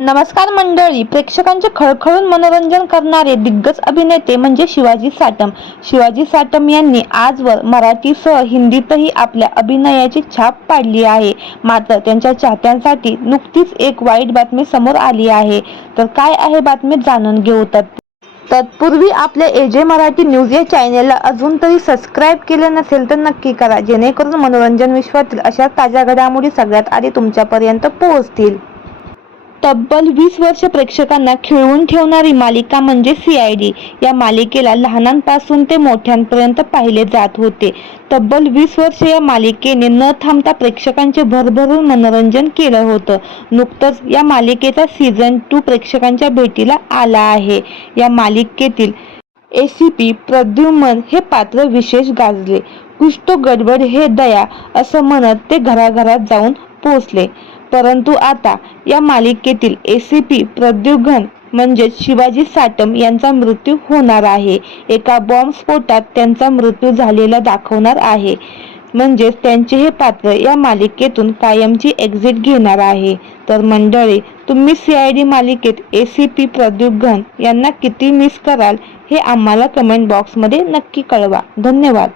नमस्कार मंडळी प्रेक्षकांचे खळखळून मनोरंजन करणारे दिग्गज अभिनेते म्हणजे शिवाजी साटम शिवाजी साटम यांनी आजवर मराठीसह हिंदीतही आपल्या अभिनयाची छाप पाडली आहे. मात्र त्यांच्या चाहत्यांसाठी नुकतीच एक वाईट बातमी समोर आली आहे. तर काय आहे बातमी जाणून घेऊ. तत् तत्पूर्वी आपल्या एजे मराठी न्यूज या चॅनेलला अजून तरी सबस्क्राईब केले नसेल तर नक्की करा. जेणेकरून मनोरंजन विश्वातील अशा ताज्या घडामोडी सगळ्यात आधी तुमच्यापर्यंत पोहोचतील. तब्बल वीस वर्ष प्रेक्षकांना खिळवून ठेवणारी मालिका म्हणजे सी आय डी या मालिकेला लहानांपासून ते मोठ्यांपर्यंत पाहिले जात होते. तब्बल वीस वर्ष या मालिकेने न थांबता प्रेक्षकांचे भरभरून मनोरंजन केलं होतं. नुकतंच या मालिकेचा सीझन टू प्रेक्षकांच्या भेटीला आला आहे. या मालिकेतील एस सी पी प्रद्युमन हे पात्र विशेष गाजले. कुछ तो गडबड हे दया असं म्हणत ते घराघरात जाऊन पोहोचले. परंतु आता या मालिकेतील एसीपी प्रद्युघन म्हणजेच शिवाजी साटम यांचा मृत्यू होणार आहे. एका बॉम्बस्फोटात त्यांचा मृत्यू झालेला दाखवणार आहे. म्हणजेच त्यांचे हे पात्र या मालिकेतून कायमची एक्झिट घेणार आहे. तर मंडळी तुम्ही सी आय डी मालिकेत ए सी पी प्रद्युघन यांना किती मिस कराल हे आम्हाला कमेंट बॉक्समध्ये नक्की कळवा. धन्यवाद.